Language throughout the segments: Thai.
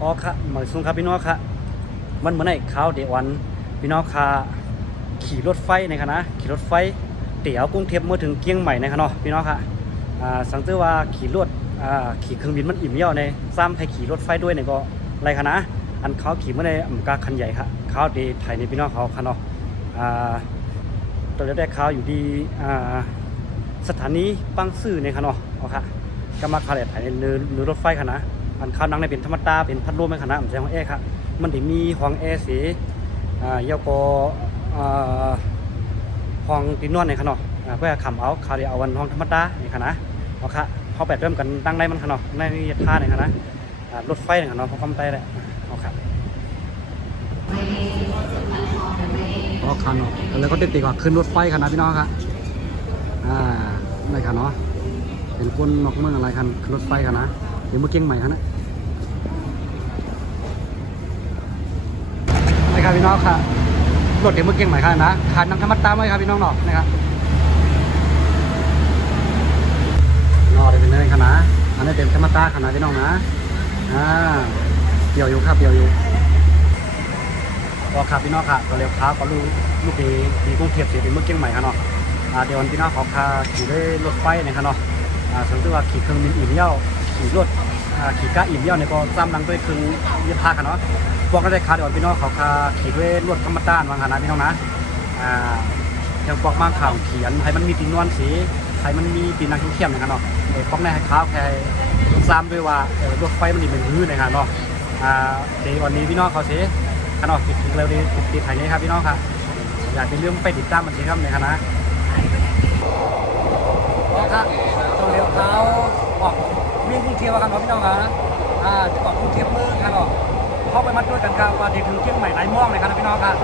อ๋อค่ะหมายสุงครับพี่น้องค่ะมันเหมือนไอ้ข้าวเดวันพี่น้องค่ะขี่รถไฟในคณะขี่รถไฟเตี๋ยวกรุงเทพเมื่อถึงเกียงใหม่ในคณะพี่น้องค่ะสังเกตว่าขี่รถขี่เครื่องบินมันอิ่มเย่อในซ้ำให้ขี่รถไฟด้วยในก็ไรคณะอันเขาขี่เมื่อในกาคันใหญ่ค่ะเขาดีไทยในพี่น้องเขาคณะตัวแรกเขาอยู่ดีสถานีปังซื่อในคณะอ๋อค่ะก็มาคาเลตไทยในเรือรถไฟคณะอันข้าวนังในเป็นธรรมดาเป็นพัดลมในคณะผมใช้ของแอร์ครับมันถึงมีห้องแอร์สีเยาก็ห้องตีนวดในคณะเพื่อขำเอาคาเดียวเอาวันห้องธรรมดาในคณะเอาค่ะเขาแปดเริ่มกันตั้งได้มันคณะในท่าในคณะรถไฟในคณะเขาคำได้แหละเอาค่ะอ๋อคันเนาะแล้วก็ติดๆก่อนขึ้นรถไฟคณะพี่น้องครับในคณะเป็นคนนอกเมืองอะไรคันรถไฟคณะเดี๋ยวมาเก่งใหม่คณะนะครับพี่น้องค่ะรถเดี๋ยวเมื่อกี้ใหม่ครับนะขาดน้ำธรรมดาไหมครับพี่น้องเนาะนะครับนอเดี๋ยวเป็นเรื่องขนาดอันนี้เต็มธรรมดาขนาดพี่น้องนะเปี่ยวอยู่ครับเปี่ยวอยู่ก็ขับพี่น้องค่ะก็เร็วค้าก็ลูกดีกรุงเทพเสียเป็นเมื่อกี้ใหม่ครับเนาะเดี๋ยววันพี่น้องขอพาขี่ด้วยรถไฟนะครับเนาะสมมติว่าขี่เครื่องบินอิ่มเย่าขี่รถขี่ก้าอิ่มเย่าเนี่ยก็ซ้ำดังด้วยเครื่องยี่ห้อกันเนาะพวกก็ได้คาเดี๋ยวพี่น้องเขาคาขี่ด้วยรถธรรมดาบางขนาดพี่น้องนะอย่างพวกมากข่าวเขียนให้มันมีตีนวลสีให้มันมีตีนักท่องเที่ยวนะครับเนาะพวกนี้ให้ข้าวแค่ซ้ำด้วยว่ารถไฟมันดีเป็นพื้นนะครับเนาะเดี๋ยววันนี้พี่น้องเขาเสียขนาดติดเร็วดีติดถ่ายนี้ครับพี่น้องครับอยากจะเรื่องไปติดตามมันสิครับในคณะครับตัวเลี้ยวเขาออกวิ่งกรุงเทพกันเนาะพี่น้องครับจะออกกรุงเทพเมืองครับเนาะเข้าไปมัดด้วยกันครับว่าเดี๋ยวถึงเชียงใหม่ไหลม่วงเลยครับพี่น้องครับ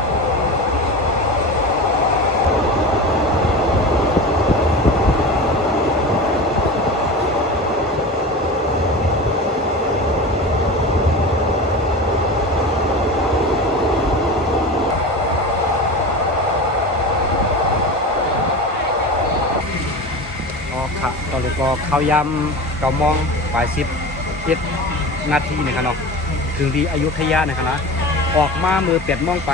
อ๋อค่ะตอนนี้ก็ข้าวยำเกามองปลาย11 นาทีนะครับเนาะถึงดีอยุธยานะครับนะออกมามือ8 โมงไป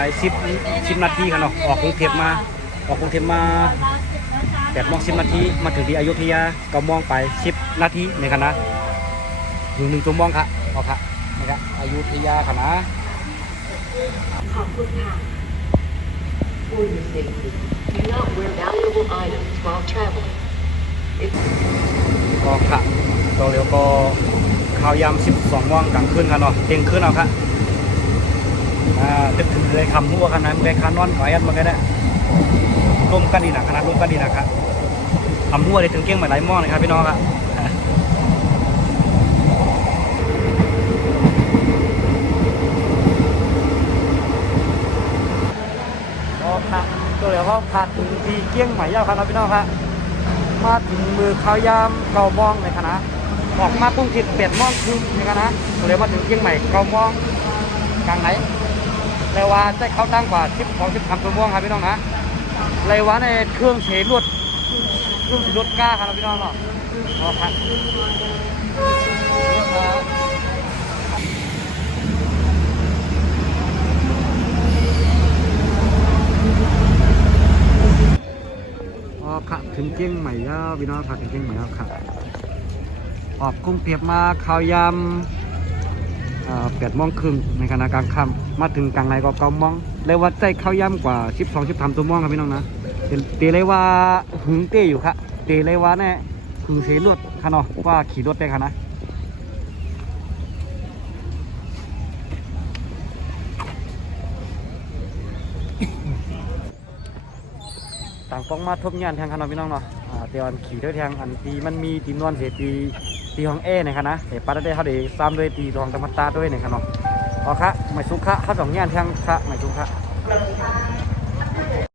10 นาทีครับเนาะออกกรุงเทพมา8 โมง 10 นาทีมาถึงที่อยุธยา9 โมงไป10 นาทีนะครับนะถึง1 ชั่วโมงครับเอาครับนะครับอยุธยาครับนะขอบคุณค่ะ For your safety, do not wear valuable items while traveling. ก็ค่ะตัวเร็วก็ข้าวยำ12 โมงกลางคืนครับเนาะเที่ยงคืนเอาครับตึกถึงเลยคำหัวกันนะมันได้คานอนไว้กันมันก็ได้ร่มกันดีหนักขนาดร่มกันดีหนักครับคำหัวได้ถึงเกี้ยงใหม่ไหลม่องเลยครับพี่น้องครับก็ค่ะตัวเร็วก็ผ่านถึงที่เกี้ยงใหม่ยาวครับพี่น้องครับมาถึงมือข้าวยำ9 โมงในคณะออกมากรุงเทพ8 โมงครึ่งในคณะตัวเร็วมาถึงเกี้ยงใหม่9 โมงกลางไหนเลยว่าได้เข้าตั้งกว่า13 ชั่วโมงครับพี่น้องนะเลยว่าในเครื่องเฉลวดกล้าครับพี่น้องเนาะครับค่ะถึงเกี้ยงใหม่แล้วพี่น้องค่ะถึงเกี้ยงใหม่แล้วค่ะออกกรุงเทพมาข้าวยำ8 โมงครึ่งในขณะกลางค่ำมาถึงกลางไหนก็9 โมงเลยว่าใจข้าวยำกว่า13 ชั่วโมงครับพี่น้องนะเตเลยว่าหึงเตอยู่ครับเตเลยว่าเนี่ยหึงเสียรถค่ะเนาะว่าขี่รถได้ค่ะนะต่างฟองมาทบยานแทงค่ะเนาะพี่น้องเนาะเดี๋ยวขี่ด้วยแทงอันตีมันมีตีนวลเสียตีของเอในค่ะนะแต่ปัดได้เขาเดี๋ยวซ้ำด้วยตีรองธรรมตาด้วยในค่ะเนาะอ๋อค่ะไม่สุขะเขา2 ยานแทงค่ะไม่สุขะ